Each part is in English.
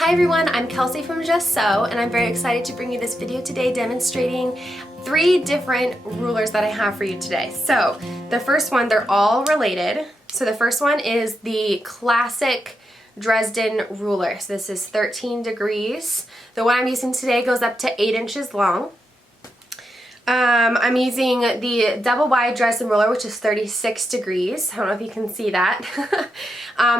Hi everyone, I'm Kelsey from Just Sew, and I'm very excited to bring you this video today demonstrating 3 different rulers that I have for you today. So the first one, they're all related. So the first one is the classic Dresden ruler. So this is 13 degrees. The one I'm using today goes up to 8 inches long. I'm using the double wide Dresden ruler, which is 36 degrees. I don't know if you can see that.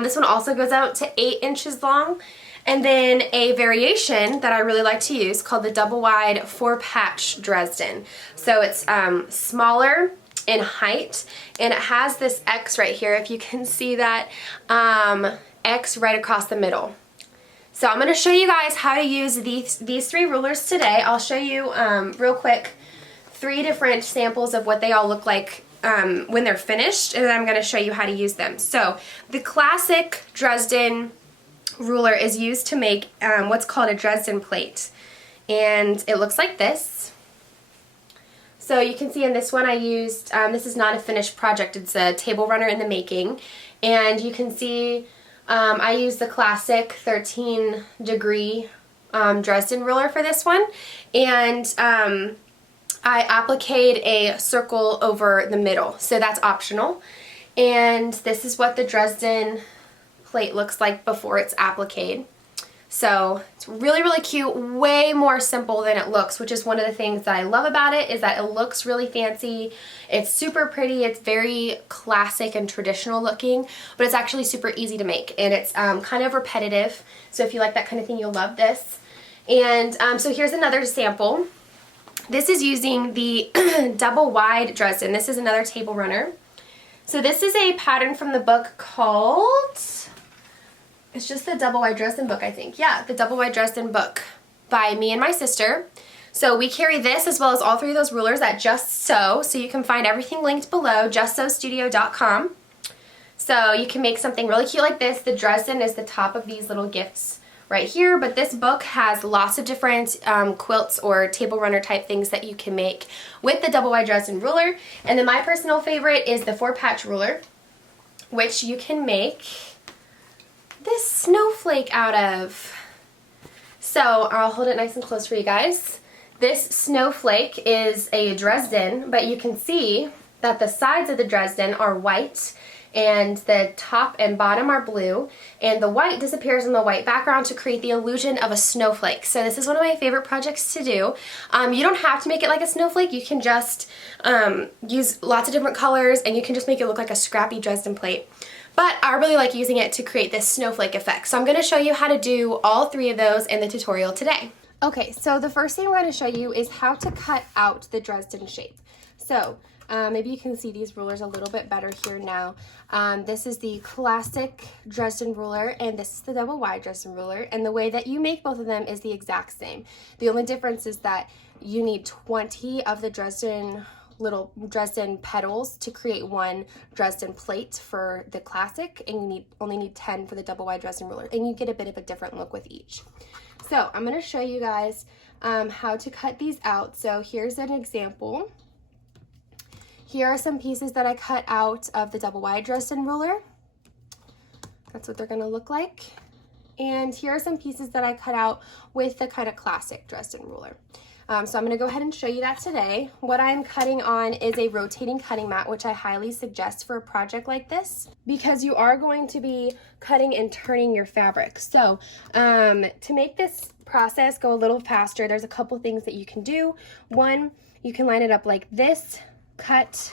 This one also goes out to 8 inches long. And then a variation that I really like to use called the double wide 4-patch Dresden. So it's smaller in height, and it has this X right here, if you can see that, X right across the middle. So I'm going to show you guys how to use these 3 rulers today. I'll show you real quick 3 different samples of what they all look like when they're finished, and then I'm going to show you how to use them. So the classic Dresden ruler is used to make what's called a Dresden plate, and it looks like this. So you can see in this one I used, this is not a finished project, it's a table runner in the making, and you can see I used the classic 13 degree Dresden ruler for this one, and I appliqued a circle over the middle, so that's optional. And this is what the Dresden plate looks like before it's appliqued. So it's really, really cute, way more simple than it looks, which is one of the things that I love about it, is that it looks really fancy. It's super pretty, it's very classic and traditional looking, but it's actually super easy to make, and it's kind of repetitive. So if you like that kind of thing, you'll love this. And so here's another sample. This is using the double wide Dresden. This is another table runner. So this is a pattern from the book called, it's just the double wide Dresden book, I think. Yeah, the double wide Dresden book by me and my sister. So we carry this as well as all 3 of those rulers at Just Sew. So you can find everything linked below, justsewstudio.com. So you can make something really cute like this. The Dresden is the top of these little gifts right here, but this book has lots of different quilts or table runner type things that you can make with the double wide Dresden ruler. And then my personal favorite is the 4-patch ruler, which you can make this snowflake out of. So I'll hold it nice and close for you guys. This snowflake is a Dresden, but you can see that the sides of the Dresden are white and the top and bottom are blue, and the white disappears in the white background to create the illusion of a snowflake. So this is one of my favorite projects to do. You don't have to make it like a snowflake. You can just use lots of different colors, and you can just make it look like a scrappy Dresden plate. But I really like using it to create this snowflake effect. So I'm going to show you how to do all 3 of those in the tutorial today. Okay, so the first thing we're going to show you is how to cut out the Dresden shape. So maybe you can see these rulers a little bit better here now. This is the classic Dresden ruler, and this is the double wide Dresden ruler, and the way that you make both of them is the exact same. The only difference is that you need 20 of the little Dresden petals to create one Dresden plate for the classic, and you only need 10 for the double wide Dresden ruler, and you get a bit of a different look with each. So I'm going to show you guys how to cut these out. So here's an example. Here are some pieces that I cut out of the double wide Dresden ruler. That's what they're going to look like. And here are some pieces that I cut out with the kind of classic Dresden ruler. So I'm going to go ahead and show you that today. What I'm cutting on is a rotating cutting mat, which I highly suggest for a project like this, because you are going to be cutting and turning your fabric. So to make this process go a little faster, there's a couple things that you can do. One, you can line it up like this, cut,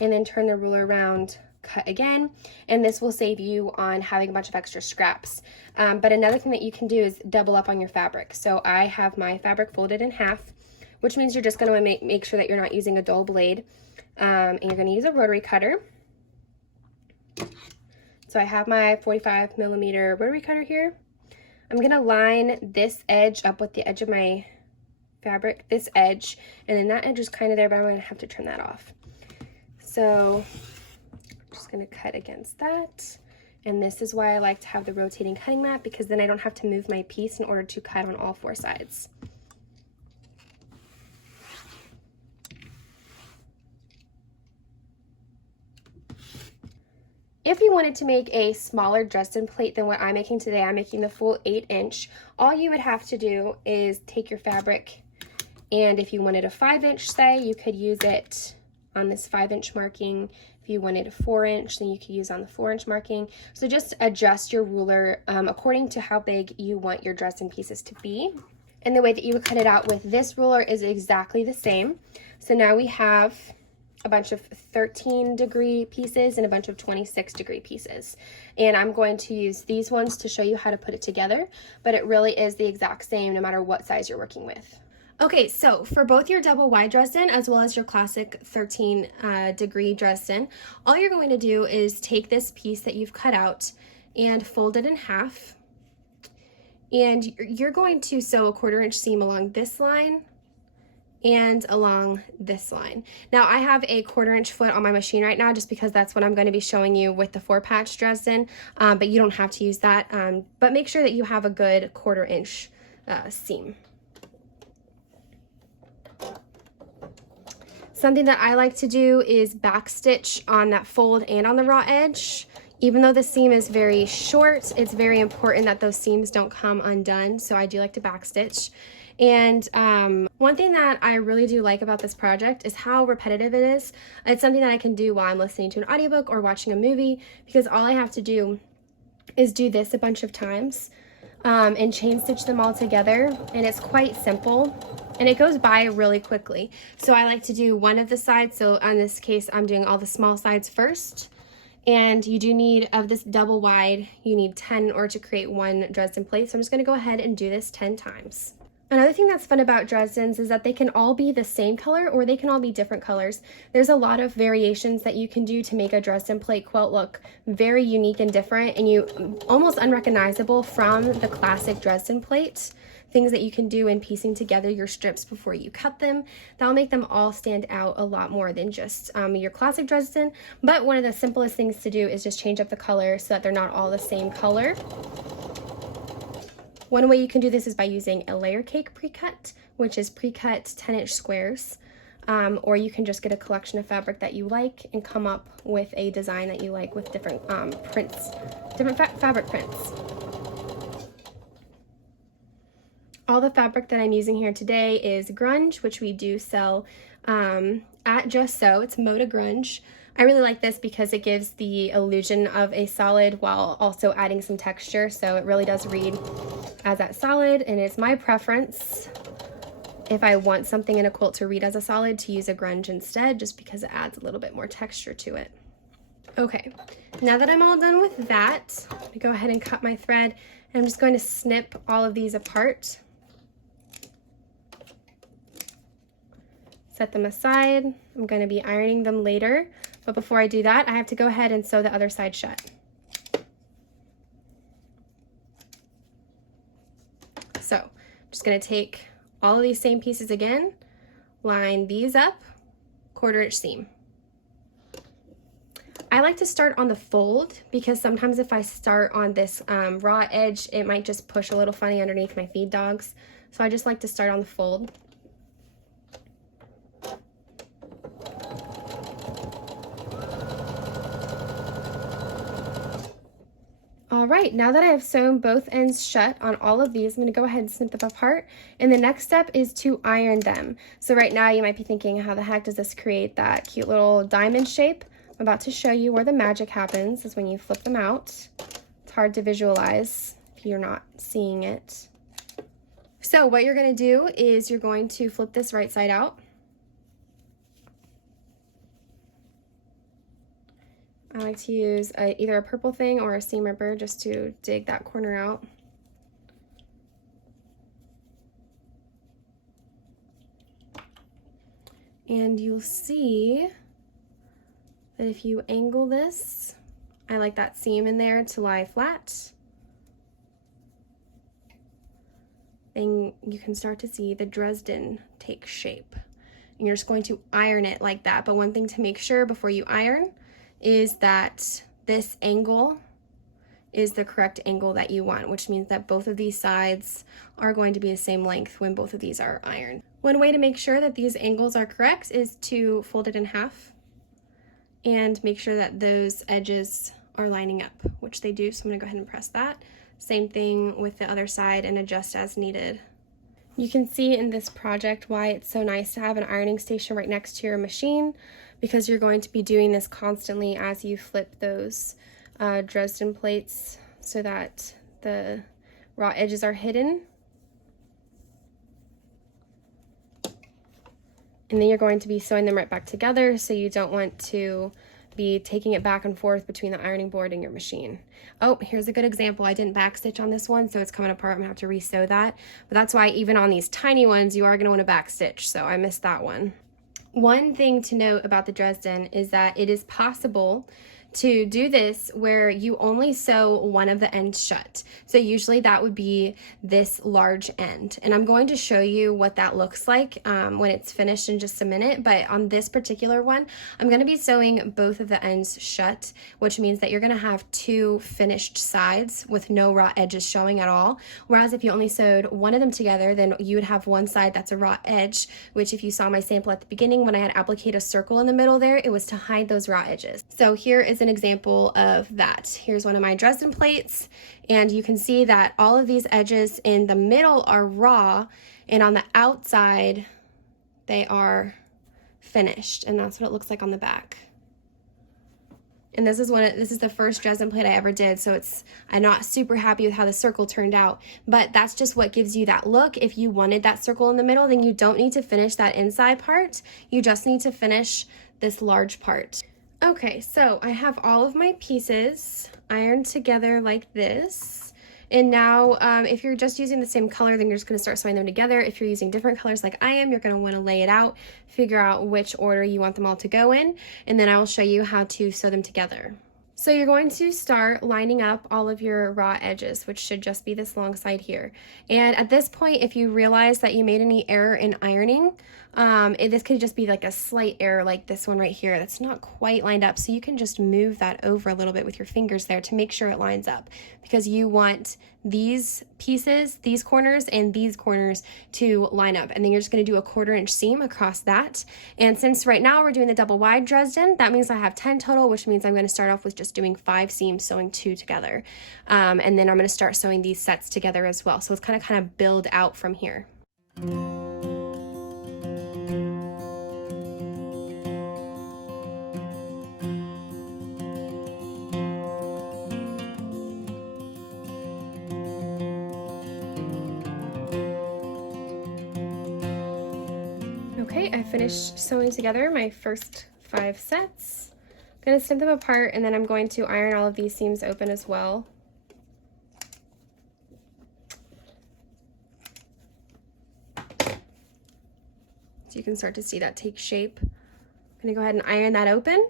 and then turn the ruler around, cut again, and this will save you on having a bunch of extra scraps. But another thing that you can do is double up on your fabric. So I have my fabric folded in half, which means you're just going to make sure that you're not using a dull blade, and you're going to use a rotary cutter. So I have my 45mm rotary cutter here. I'm going to line this edge up with the edge of my fabric, this edge, and then that edge is kind of there, but I'm going to have to trim that off. So I'm just going to cut against that. And this is why I like to have the rotating cutting mat, because then I don't have to move my piece in order to cut on all 4 sides. If you wanted to make a smaller Dresden plate than what I'm making today, I'm making the full 8-inch, all you would have to do is take your fabric, and if you wanted a 5-inch, say, you could use it on this 5-inch marking. If you wanted a 4-inch, then you could use on the 4-inch marking. So just adjust your ruler according to how big you want your Dresden pieces to be. And the way that you would cut it out with this ruler is exactly the same. So now we have a bunch of 13-degree pieces and a bunch of 26-degree pieces. And I'm going to use these ones to show you how to put it together, but it really is the exact same no matter what size you're working with. Okay, so for both your double wide Dresden as well as your classic 13-degree Dresden, all you're going to do is take this piece that you've cut out and fold it in half. And you're going to sew a 1/4-inch seam along this line and along this line. Now I have a 1/4-inch foot on my machine right now just because that's what I'm going to be showing you with the 4-patch Dresden, but you don't have to use that, but make sure that you have a good 1/4-inch seam. Something that I like to do is backstitch on that fold and on the raw edge. Even though the seam is very short, it's very important that those seams don't come undone, so I do like to backstitch. And one thing that I really do like about this project is how repetitive it is. It's something that I can do while I'm listening to an audiobook or watching a movie, because all I have to do is do this a bunch of times and chain stitch them all together, and it's quite simple and it goes by really quickly. So I like to do one of the sides. So in this case, I'm doing all the small sides first. And you do need, of this double wide, you need 10 in order to create one Dresden plate. So I'm just going to go ahead and do this 10 times. Another thing that's fun about Dresdens is that they can all be the same color or they can all be different colors. There's a lot of variations that you can do to make a Dresden plate quilt look very unique and different, and almost unrecognizable from the classic Dresden plate. Things that you can do in piecing together your strips before you cut them. That'll make them all stand out a lot more than just your classic Dresden. But one of the simplest things to do is just change up the color so that they're not all the same color. One way you can do this is by using a layer cake pre-cut, which is pre-cut 10-inch squares. Or you can just get a collection of fabric that you like and come up with a design that you like with different prints, different fabric prints. All the fabric that I'm using here today is grunge, which we do sell at Just Sew. It's Moda Grunge. I really like this because it gives the illusion of a solid while also adding some texture, so it really does read as that solid, and it's my preference, if I want something in a quilt to read as a solid, to use a grunge instead, just because it adds a little bit more texture to it. Okay, now that I'm all done with that, I'm gonna go ahead and cut my thread, and I'm just going to snip all of these apart. Set them aside. I'm going to be ironing them later, but before I do that, I have to go ahead and sew the other side shut. So I'm just going to take all of these same pieces again, line these up, 1/4-inch seam. I like to start on the fold because sometimes if I start on this raw edge, it might just push a little funny underneath my feed dogs. So I just like to start on the fold. All right, now that I have sewn both ends shut on all of these, I'm going to go ahead and snip them apart. And the next step is to iron them. So right now you might be thinking, how the heck does this create that cute little diamond shape? I'm about to show you where the magic happens, is when you flip them out. It's hard to visualize if you're not seeing it. So what you're going to do is you're going to flip this right side out. I like to use either a purple thing or a seam ripper just to dig that corner out. And you'll see that if you angle this, I like that seam in there to lie flat. And you can start to see the Dresden take shape. And you're just going to iron it like that. But one thing to make sure before you iron is that this angle is the correct angle that you want, which means that both of these sides are going to be the same length when both of these are ironed. One way to make sure that these angles are correct is to fold it in half and make sure that those edges are lining up, which they do. So I'm gonna go ahead and press that. Same thing with the other side and adjust as needed. You can see in this project why it's so nice to have an ironing station right next to your machine, because you're going to be doing this constantly as you flip those Dresden plates so that the raw edges are hidden. And then you're going to be sewing them right back together, so you don't want to be taking it back and forth between the ironing board and your machine. Oh, here's a good example. I didn't backstitch on this one, so it's coming apart. I'm gonna have to re-sew that. But that's why even on these tiny ones, you are gonna wanna backstitch, so I missed that one. One thing to note about the Dresden is that it is possible to do this where you only sew one of the ends shut. So usually that would be this large end. And I'm going to show you what that looks like when it's finished in just a minute. But on this particular one, I'm gonna be sewing both of the ends shut, which means that you're gonna have two finished sides with no raw edges showing at all. Whereas if you only sewed one of them together, then you would have one side that's a raw edge, which if you saw my sample at the beginning, when I had appliqued a circle in the middle there, it was to hide those raw edges. So here is an example of that. Here's one of my Dresden plates, and you can see that all of these edges in the middle are raw, and on the outside they are finished, and that's what it looks like on the back. And this is the first Dresden plate I ever did, so I'm not super happy with how the circle turned out, but that's just what gives you that look. If you wanted that circle in the middle, then you don't need to finish that inside part. You just need to finish this large part. Okay, so I have all of my pieces ironed together like this. And now if you're just using the same color, then you're just going to start sewing them together. If you're using different colors like I am, you're going to want to lay it out, figure out which order you want them all to go in, and then I will show you how to sew them together. So you're going to start lining up all of your raw edges, which should just be this long side here. And at this point, if you realize that you made any error in ironing, this could just be like a slight error like this one right here that's not quite lined up. So you can just move that over a little bit with your fingers there to make sure it lines up, because you want these pieces, these corners and these corners to line up. And then you're just going to do a 1/4 inch seam across that. And since right now we're doing the double wide Dresden, that means I have 10 total, which means I'm going to start off with just doing 5 seams, sewing 2 together. And then I'm going to start sewing these sets together as well. So it's kind of build out from here. Okay, I finished sewing together my first 5 sets. I'm going to snip them apart, and then I'm going to iron all of these seams open as well. So you can start to see that take shape. I'm going to go ahead and iron that open.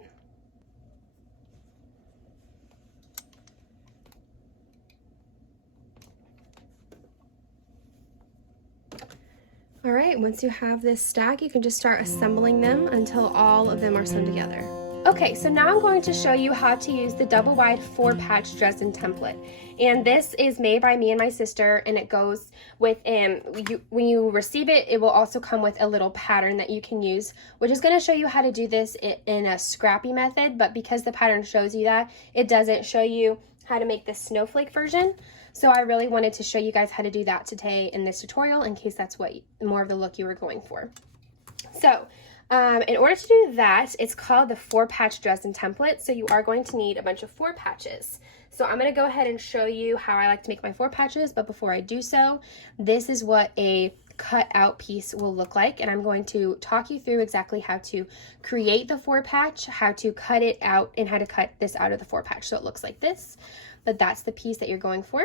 All right, once you have this stack, you can just start assembling them until all of them are sewn together. Okay, so now I'm going to show you how to use the double wide 4-patch Dresden template. And this is made by me and my sister, and it goes with, when you receive it, it will also come with a little pattern that you can use, which is gonna show you how to do this in a scrappy method, but because the pattern shows you that, it doesn't show you how to make the snowflake version. So I really wanted to show you guys how to do that today in this tutorial, in case that's what more of the look you were going for. So in order to do that, it's called the 4-patch Dresden template. So you are going to need a bunch of 4 patches. So I'm going to go ahead and show you how I like to make my 4 patches. But before I do so, this is what a cut out piece will look like. And I'm going to talk you through exactly how to create the 4-patch, how to cut it out, and how to cut this out of the 4-patch. So it looks like this, but that's the piece that you're going for.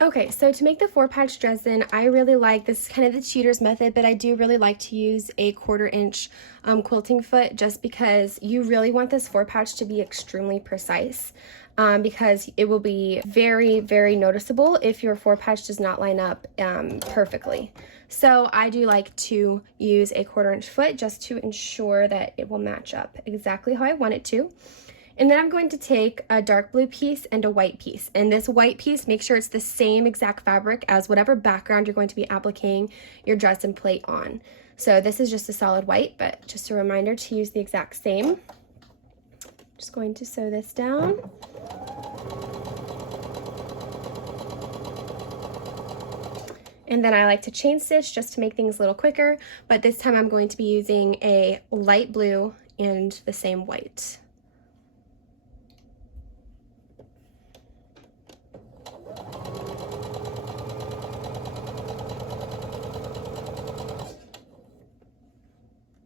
Okay, so to make the 4-patch Dresden, I really like, this is kind of the cheater's method, but I do really like to use a 1/4 inch quilting foot, just because you really want this 4-patch to be extremely precise, because it will be very, very noticeable if your 4-patch does not line up perfectly. So I do like to use a 1/4 inch foot just to ensure that it will match up exactly how I want it to. And then I'm going to take a dark blue piece and a white piece. And this white piece, make sure it's the same exact fabric as whatever background you're going to be appliquing your Dresden plate on. So this is just a solid white, but just a reminder to use the exact same. Just going to sew this down. And then I like to chain stitch just to make things a little quicker, but this time I'm going to be using a light blue and the same white.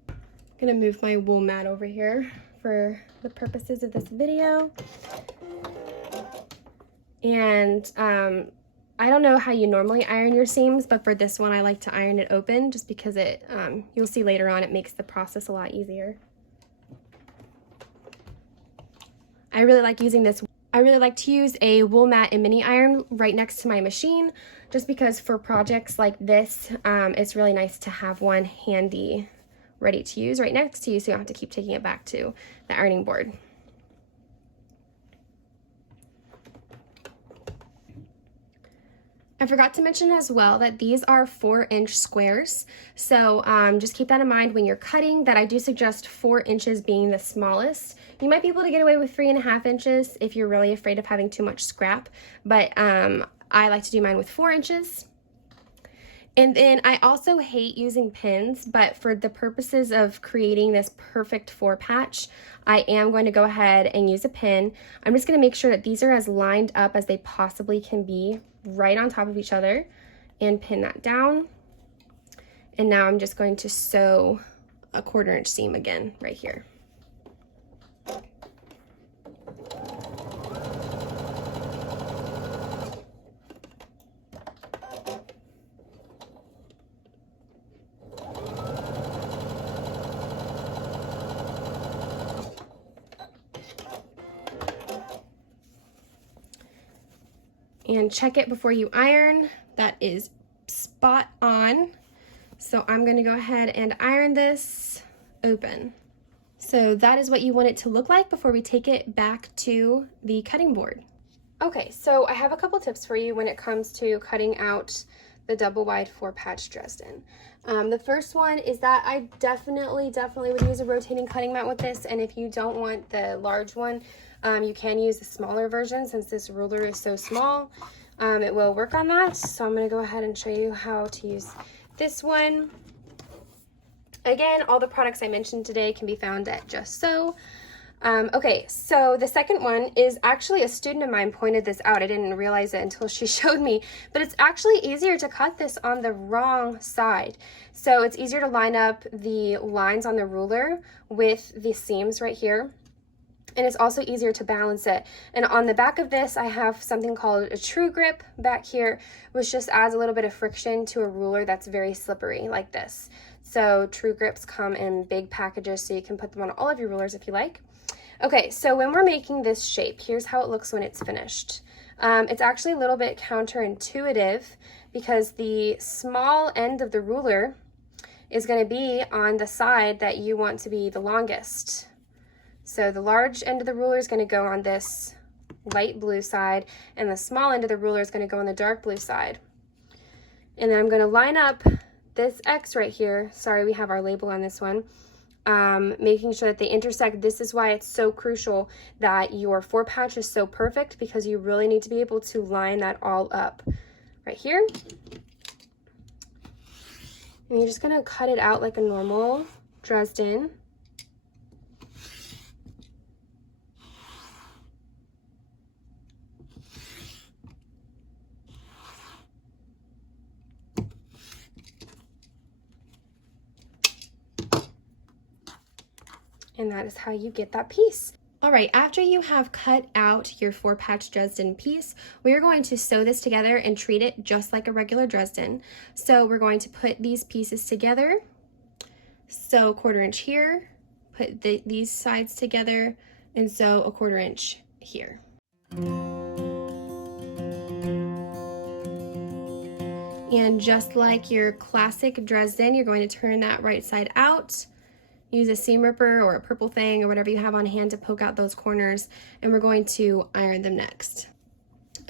I'm gonna move my wool mat over here for the purposes of this video. And I don't know how you normally iron your seams, but for this one I like to iron it open just because it, you'll see later on, it makes the process a lot easier. I really like using this. I really like to use a wool mat and mini iron right next to my machine just because for projects like this, it's really nice to have one handy, ready to use right next to you so you don't have to keep taking it back to the ironing board. I forgot to mention as well that these are 4-inch squares, so just keep that in mind when you're cutting, that I do suggest 4 inches being the smallest. You might be able to get away with 3.5 inches if you're really afraid of having too much scrap, but I like to do mine with 4 inches. And then I also hate using pins, but for the purposes of creating this perfect 4 patch, I am going to go ahead and use a pin. I'm just going to make sure that these are as lined up as they possibly can be, right on top of each other, and pin that down. And now I'm just going to sew a 1/4 inch seam again right here. And check it before you iron. That is spot on. So I'm going to go ahead and iron this open. So that is what you want it to look like before we take it back to the cutting board. Okay, so I have a couple tips for you when it comes to cutting out the double wide 4-patch Dresden. The first one is that I definitely would use a rotating cutting mat with this, and if you don't want the large one, you can use the smaller version since this ruler is so small. It will work on that, so I'm going to go ahead and show you how to use this one. Again, all the products I mentioned today can be found at Just Sew. Okay, so the second one is actually a student of mine pointed this out. I didn't realize it until she showed me, but it's actually easier to cut this on the wrong side. So it's easier to line up the lines on the ruler with the seams right here. And it's also easier to balance it. And on the back of this, I have something called a true grip back here, which just adds a little bit of friction to a ruler that's very slippery like this. So true grips come in big packages, so you can put them on all of your rulers if you like. Okay, so when we're making this shape, here's how it looks when it's finished. It's actually a little bit counterintuitive because the small end of the ruler is going to be on the side that you want to be the longest. So the large end of the ruler is going to go on this light blue side, and the small end of the ruler is going to go on the dark blue side. And then I'm going to line up this X right here. Sorry, we have our label on this one. Making sure that they intersect. This is why it's so crucial that your 4-patch is so perfect, because you really need to be able to line that all up right here. And you're just going to cut it out like a normal Dresden. And that is how you get that piece. All right, after you have cut out your 4-patch Dresden piece, we are going to sew this together and treat it just like a regular Dresden. So we're going to put these pieces together, sew 1/4 inch here, put these sides together, and sew a 1/4 inch here. And just like your classic Dresden, you're going to turn that right side out. Use a seam ripper or a purple thing or whatever you have on hand to poke out those corners, and we're going to iron them next.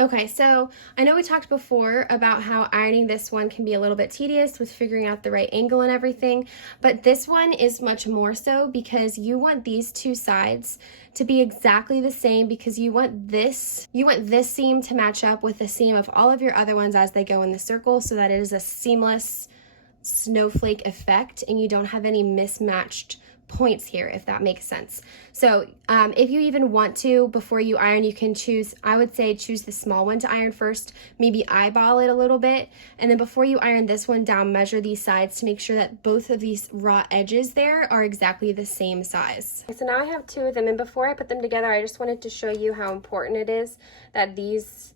Okay, so I know we talked before about how ironing this one can be a little bit tedious with figuring out the right angle and everything, but this one is much more so because you want these two sides to be exactly the same, because you want this seam to match up with the seam of all of your other ones as they go in the circle, so that it is a seamless snowflake effect and you don't have any mismatched points here, if that makes sense. So if you even want to, before you iron, you can choose, I would say choose the small one to iron first, maybe eyeball it a little bit, and then before you iron this one down, measure these sides to make sure that both of these raw edges there are exactly the same size. So now I have two of them, and before I put them together, I just wanted to show you how important it is that these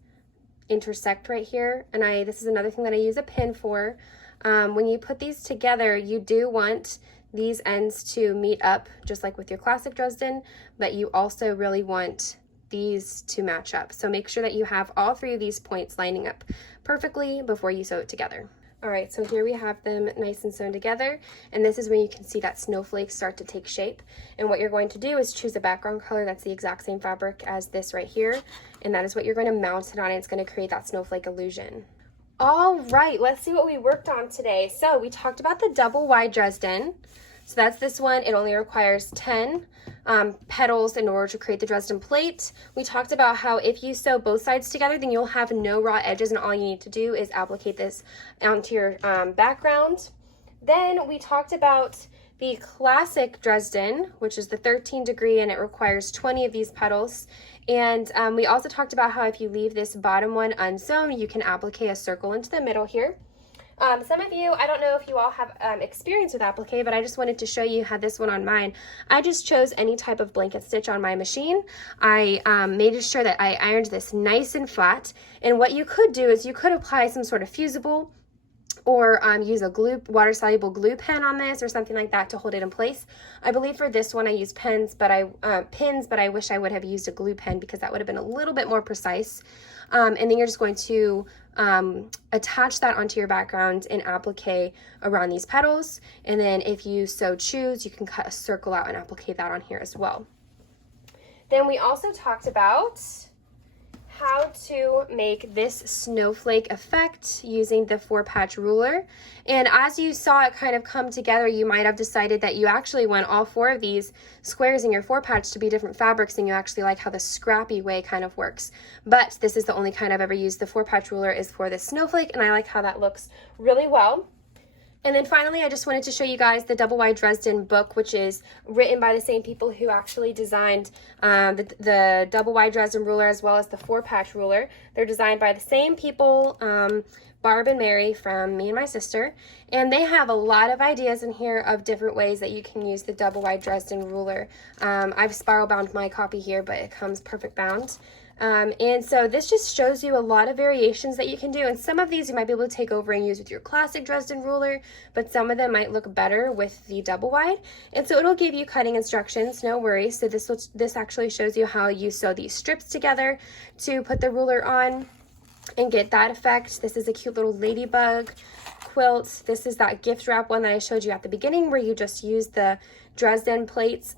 intersect right here. And this is another thing that I use a pin for. When you put these together, you do want these ends to meet up just like with your classic Dresden, but you also really want these to match up. So make sure that you have all three of these points lining up perfectly before you sew it together. All right, so here we have them nice and sewn together, and this is when you can see that snowflakes start to take shape. And what you're going to do is choose a background color that's the exact same fabric as this right here, and that is what you're going to mount it on, and it's going to create that snowflake illusion. All right, let's see what we worked on today. So we talked about the double wide Dresden. So that's this one. It only requires 10 petals in order to create the Dresden plate. We talked about how if you sew both sides together, then you'll have no raw edges, and all you need to do is applicate this onto your background. Then we talked about the classic Dresden, which is the 13 degree, and it requires 20 of these petals. And we also talked about how if you leave this bottom one unsewn, you can applicate a circle into the middle here. Some of you, I don't know if you all have experience with applique, but I just wanted to show you how this one on mine. I just chose any type of blanket stitch on my machine. I made sure that I ironed this nice and flat. And what you could do is you could apply some sort of fusible, or use a water-soluble glue pen on this or something like that to hold it in place. I believe for this one I used pins, but I wish I would have used a glue pen because that would have been a little bit more precise. And then you're just going to attach that onto your background and applique around these petals. And then if you so choose, you can cut a circle out and applique that on here as well. Then we also talked about how to make this snowflake effect using the 4-patch ruler. And as you saw it kind of come together, you might have decided that you actually want all 4 of these squares in your 4-patch to be different fabrics, and you actually like how the scrappy way kind of works. But this is the only kind I've ever used. The 4-patch ruler is for this snowflake, and I like how that looks really well. And then finally, I just wanted to show you guys the Double Wide Dresden book, which is written by the same people who actually designed the Double Wide Dresden ruler as well as the 4-patch ruler. They're designed by the same people, Barb and Mary from me and my sister, and they have a lot of ideas in here of different ways that you can use the Double Wide Dresden ruler. I've spiral bound my copy here, but it comes perfect bound. And so this just shows you a lot of variations that you can do, and some of these you might be able to take over and use with your classic Dresden ruler, but some of them might look better with the double wide. And so it'll give you cutting instructions, no worries. So this actually shows you how you sew these strips together to put the ruler on and get that effect. This is a cute little ladybug quilt. This is that gift wrap one that I showed you at the beginning, where you just use the Dresden plates.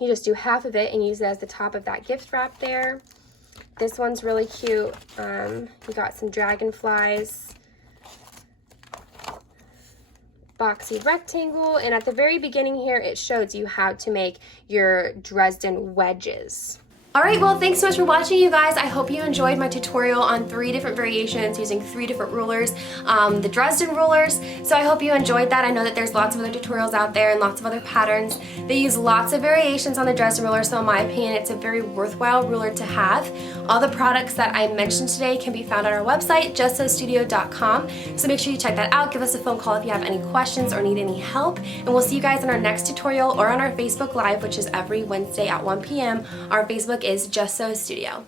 You just do half of it and use it as the top of that gift wrap there. This one's really cute. You got some dragonflies, boxy rectangle, and at the very beginning here it shows you how to make your Dresden wedges. Alright, well thanks so much for watching, you guys. I hope you enjoyed my tutorial on 3 different variations using 3 different rulers, the Dresden rulers. So I hope you enjoyed that. I know that there's lots of other tutorials out there and lots of other patterns. They use lots of variations on the Dresden ruler, so in my opinion it's a very worthwhile ruler to have. All the products that I mentioned today can be found on our website, justSewStudio.com. So make sure you check that out. Give us a phone call if you have any questions or need any help. And we'll see you guys in our next tutorial or on our Facebook Live, which is every Wednesday at 1 p.m. Our Facebook is Just Sew Studio.